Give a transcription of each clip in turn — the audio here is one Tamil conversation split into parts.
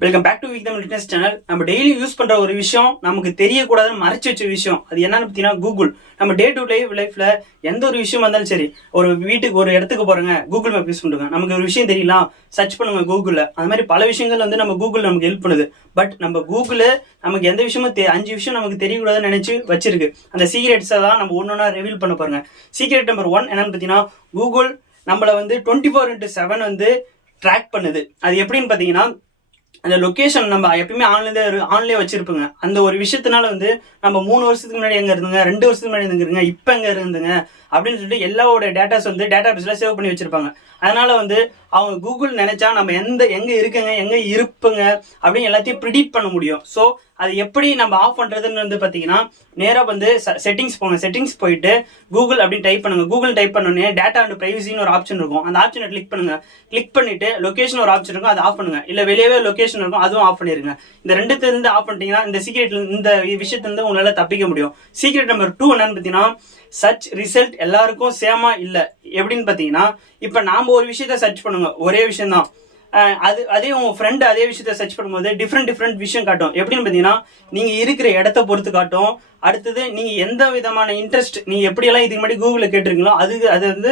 வெல்கம் பேக் டு விக்தம் ஃபிட்னஸ் சேனல். நம்ம டெய்லி யூஸ் பண்ற ஒரு விஷயம் நமக்கு தெரியக்கூடாதுன்னு மறைச்சு வச்ச விஷயம் அது என்னன்னு பார்த்தீங்கன்னா கூகுள். நம்ம டே டு டே லைஃப்ல எந்த ஒரு விஷயம் வந்தாலும் சரி, ஒரு வீட்டுக்கு ஒரு இடத்துக்கு போறோங்க, கூகுள் மேப் யூஸ் பண்ணுங்க. நமக்கு ஒரு விஷயம் தெரியலாம், சர்ச் பண்ணுங்க கூகுள்ல. அது மாதிரி பல விஷயங்கள் நம்ம கூகுள் நமக்கு ஹெல்ப் பண்ணுது. பட் நம்ம கூகுள் நமக்கு எந்த விஷயமும் 5 விஷயம் நமக்கு தெரியக்கூடாதுன்னு நினைச்சு வச்சிருக்கு. அந்த சீக்ரெட்ஸை தான் நம்ம ஒன்னொன்னா ரிவீல் பண்ண பாருங்க. சீக்ரெட் நம்பர் 1 என்னன்னு பார்த்தீங்கன்னா, கூகுள் நம்மள 24/7 ட்ராக் பண்ணுது. அது எப்படின்னு பார்த்தீங்கன்னா, அந்த லொக்கேஷன் நம்ம எப்பயுமே ஆன்லேயே வச்சிருப்போங்க. அந்த ஒரு விஷயத்தினால நம்ம 3 வருஷத்துக்கு முன்னாடி எங்க இருந்துங்க, 2 வருஷத்துக்கு முன்னாடி எங்க இருங்க, இப்ப எங்க இருந்துங்க அப்படின்னு சொல்லிட்டு எல்லாவோட டேட்டாஸ் டேட்டா பேஸ்ல சேவ் பண்ணி வச்சிருப்பாங்க. அதனால அவங்க கூகுள் நினைச்சா நம்ம எங்க இருக்குங்க, எங்க இருப்புங்க அப்படின்னு எல்லாத்தையும் ப்ரிடிக்ட் பண்ண முடியும். ஸோ அது எப்படி நம்ம ஆஃப் பண்றதுன்னு பாத்தீங்கன்னா, நேரா செட்டிங்ஸ் போங்க. செட்டிங்ஸ் போயிட்டு கூகுள் அப்படின்னு டைப் பண்ணுங்க. கூகுள் டைப் பண்ணோடனே டேட்டா அண்ட் பிரைவசின்னு ஒரு ஆப்ஷன் இருக்கும். அந்த ஆப்ஷனை கிளிக் பண்ணுங்க. கிளிக் பண்ணிட்டு லொகேஷன் ஒரு ஆப்ஷன் இருக்கும், அதை ஆஃப் பண்ணுங்க. இல்ல வெளியவே லொகேஷன் இருக்கும், அதுவும் ஆஃப் பண்ணிருங்க. இந்த ரெண்டுத்துல இருந்து ஆஃப் பண்ணிட்டீங்கன்னா இந்த விஷயத்துல உங்களால தப்பிக்க முடியும். சீக்ரெட் நம்பர் 2 என்னன்னு பாத்தீங்கன்னா, சர்ச் ரிசல்ட் எல்லாருக்கும் சேமா இல்ல. எப்படின்னு பாத்தீங்கன்னா, இப்ப நாம ஒரு விஷயத்த சர்ச் பண்ணுங்க, ஒரே விஷயம் தான். அதே உங்க ஃப்ரெண்ட் அதே விஷயத்த சர்ச் பண்ணும்போது டிஃப்ரெண்ட் விஷயம் காட்டும். எப்படின்னு பாத்தீங்கன்னா, நீங்க இருக்கிற இடத்த பொறுத்து காட்டும். அடுத்தது நீங்க எந்த விதமான இன்ட்ரெஸ்ட், நீங்க எப்படியெல்லாம் இதுக்கு முன்னாடி கூகுள்ல கேட்டிருக்கீங்களோ அது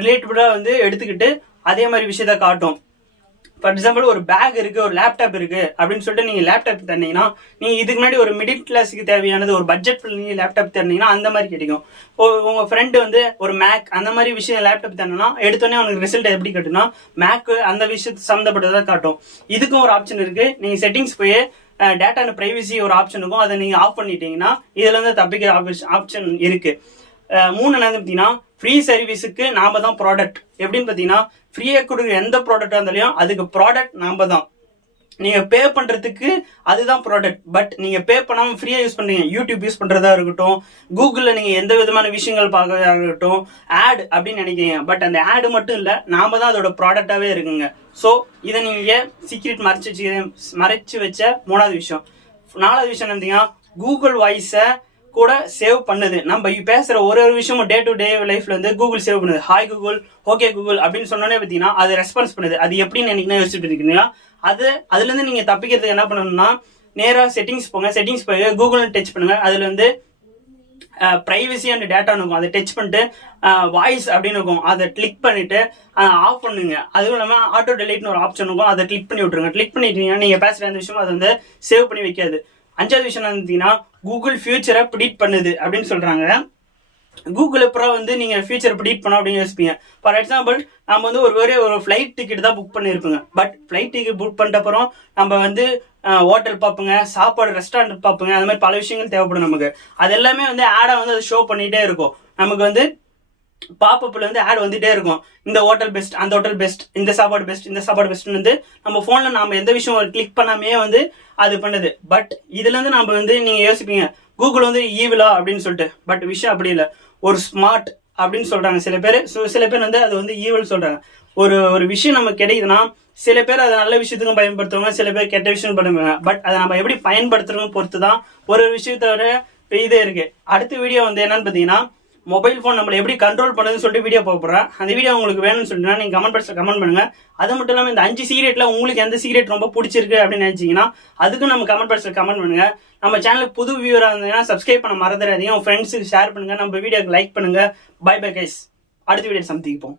ரிலேட்டபிளா எடுத்துக்கிட்டு அதே மாதிரி விஷயத்த காட்டும். ஃபார் எக்ஸாம்பிள், ஒரு பேக் இருக்கு, ஒரு லேப்டாப் இருக்கு அப்படின்னு சொல்லிட்டு நீங்க லேப்டாப் தந்தீங்கன்னா, நீங்க இதுக்கு முன்னாடி ஒரு மிடில் கிளாஸுக்கு தேவையானது ஒரு பட்ஜெட் நீங்க லேப்டாப் தந்தீங்கன்னா அந்த மாதிரி கிடைக்கும். உங்க ஃப்ரெண்டு ஒரு மேக் அந்த மாதிரி விஷயம் லேப்டாப் தந்தனா எடுத்தோடனே அவனுக்கு ரிசல்ட் எப்படி காட்டுனா, மேக் அந்த விஷயத்து சம்மந்தப்பட்டதான் காட்டும். இதுக்கும் ஒரு ஆப்ஷன் இருக்கு. நீங்க செட்டிங்ஸ் போய் டேட்டா அண்ட் பிரைவசி ஒரு ஆப்ஷன் இருக்கும், அதை நீங்க ஆஃப் பண்ணிட்டீங்கன்னா இதுல தப்பிக்கிற ஆப்ஷன் இருக்கு. 3 என்ன பார்த்தீங்கன்னா, ஃப்ரீ சர்வீஸுக்கு நாம தான் ப்ராடக்ட். எப்படின்னு பார்த்தீங்கன்னா, ஃப்ரீயா கொடுக்குற எந்த ப்ராடக்டா இருந்தாலும் அதுக்கு ப்ராடக்ட் நாம தான். நீங்க பே பண்றதுக்கு அதுதான் ப்ராடக்ட். பட் நீங்க பே பண்ணாம ஃப்ரீயா யூஸ் பண்றீங்க. யூடியூப் யூஸ் பண்றதா இருக்கட்டும், கூகுள்ல நீங்க எந்த விதமான விஷயங்கள் பார்க்கறதா இருக்கட்டும், ஆட் அப்படின்னு நினைக்கிறீங்க. பட் அந்த ஆடு மட்டும் இல்ல, நாம தான் அதோட ப்ராடக்டாவே இருக்குங்க. ஸோ இதை நீங்க சீக்ரெட் மறைச்சு வச்ச 3வது விஷயம். 4வது விஷயம் என்னன்னா, கூகுள் வாய்ஸை கூட சேவ் பண்ணுது. நம்ம பேசுற ஒரு விஷயமும் டே டு டே லைஃப்ல கூகுள் சேவ் பண்ணுது. ஹாய் கூகுள், ஓகே கூகுள் அப்படின்னு சொன்னோன்னே பார்த்தீங்கன்னா அது ரெஸ்பான்ஸ் பண்ணுது. அது எப்படின்னு என்னைக்குன்னா யோசிச்சுட்டு இருக்கீங்களா? அதுல இருந்து நீங்க தப்பிக்கிறதுக்கு என்ன பண்ணணும்னா, நேரா செட்டிங்ஸ் போங்க. செட்டிங்ஸ் போய் கூகுள் டச் பண்ணுங்க. அதுல பிரைவசி அண்ட் டேட்டா இருக்கும், அதை டச் பண்ணிட்டு வாய்ஸ் அப்படின்னு இருக்கும், அதை கிளிக் பண்ணிட்டு ஆஃப் பண்ணுங்க. அதுவும் இல்லாம ஆட்டோ டெலிட்னு ஒரு ஆப்ஷன் இருக்கும், அதை கிளிக் பண்ணி விட்டுருங்க. கிளிக் பண்ணிட்டீங்கன்னா நீங்க பேசுற அந்த விஷயம் அதை சேவ் பண்ணி வைக்காது. 5வது விஷயம் பார்த்தீங்கன்னா, கூகுள் ஃபியூச்சரை ப்ரிடிக்ட் பண்ணுது அப்படின்னு சொல்றாங்க. கூகுள் அப்புறம் நீங்க ஃபியூச்சர் ப்ரிடிக்ட் பண்ணோம் அப்படின்னு யோசிப்பீங்க. ஃபார் எக்ஸாம்பிள், நம்ம ஒரு ஃபிளைட் டிக்கெட் தான் புக் பண்ணியிருப்போங்க. பட் ஃபிளைட் டிக்கெட் புக் பண்ணிட்ட அப்புறம் நம்ம ஹோட்டல் பார்ப்போங்க, சாப்பாடு ரெஸ்டாரண்ட் பார்ப்போங்க. அந்த மாதிரி பல விஷயங்கள் தேவைப்படும் நமக்கு. அது எல்லாமே ஆடை அது ஷோ பண்ணிட்டே இருக்கும். நமக்கு பாப்பப்ல ஆட் வந்துட்டே இருக்கும். இந்த ஹோட்டல் பெஸ்ட், அந்த ஹோட்டல் பெஸ்ட், இந்த சாப்பாடு பெஸ்ட், இந்த சாப்பாடு பெஸ்ட் நம்ம போன்ல நாம எந்த விஷயம் கிளிக் பண்ணாமே அது பண்ணுது. பட் இதுல இருந்து நம்ம நீங்க யோசிப்பீங்க, கூகுள் ஈவிலா அப்படின்னு சொல்லிட்டு. பட் விஷயம் அப்படி இல்லை. ஒரு ஸ்மார்ட் அப்படின்னு சொல்றாங்க சில பேர். சில பேர் அது ஈவல் சொல்றாங்க. ஒரு விஷயம் நமக்கு கிடைக்குதுன்னா, சில பேர் அதை நல்ல விஷயத்துக்கும் பயன்படுத்துவாங்க, சில பேர் கெட்ட விஷயம் பண்ணுவாங்க. பட் அதை நம்ம எப்படி பயன்படுத்துறோம் பொறுத்து தான் ஒரு விஷயத்தோட இதே இருக்கு. அடுத்த வீடியோ என்னன்னு பாத்தீங்கன்னா, மொபைல் ஃபோன் நம்மளை எப்படி கண்ட்ரோல் பண்ணுதுன்னு சொல்லிட்டு வீடியோ போடுறேன். அந்த வீடியோ உங்களுக்கு வேணும்னு சொல்லிட்டுனா நீங்க கமெண்ட் பாக்ஸ்ல கமெண்ட் பண்ணுங்க. அது மட்டும் இல்லாமல் இந்த 5 சீக்ரெட்ல உங்களுக்கு எந்த சீக்ரெட் ரொம்ப பிடிச்சிருக்கு அப்படின்னு நினைச்சீங்கன்னா அதுக்கும் நம்ம கமெண்ட் பாக்ஸ்ல கமெண்ட் பண்ணுங்க. நம்ம சேனலுக்கு புது வியூவரா இருந்தீங்கன்னா சப்ஸ்கிரைப் பண்ண மறந்துடாதீங்க. உங்க ஃப்ரெண்ட்ஸுக்கு ஷேர் பண்ணுங்க. நம்ம வீடியோக்கு லைக் பண்ணுங்க. Bye bye guys. அடுத்த வீடியோ சந்திப்போம்.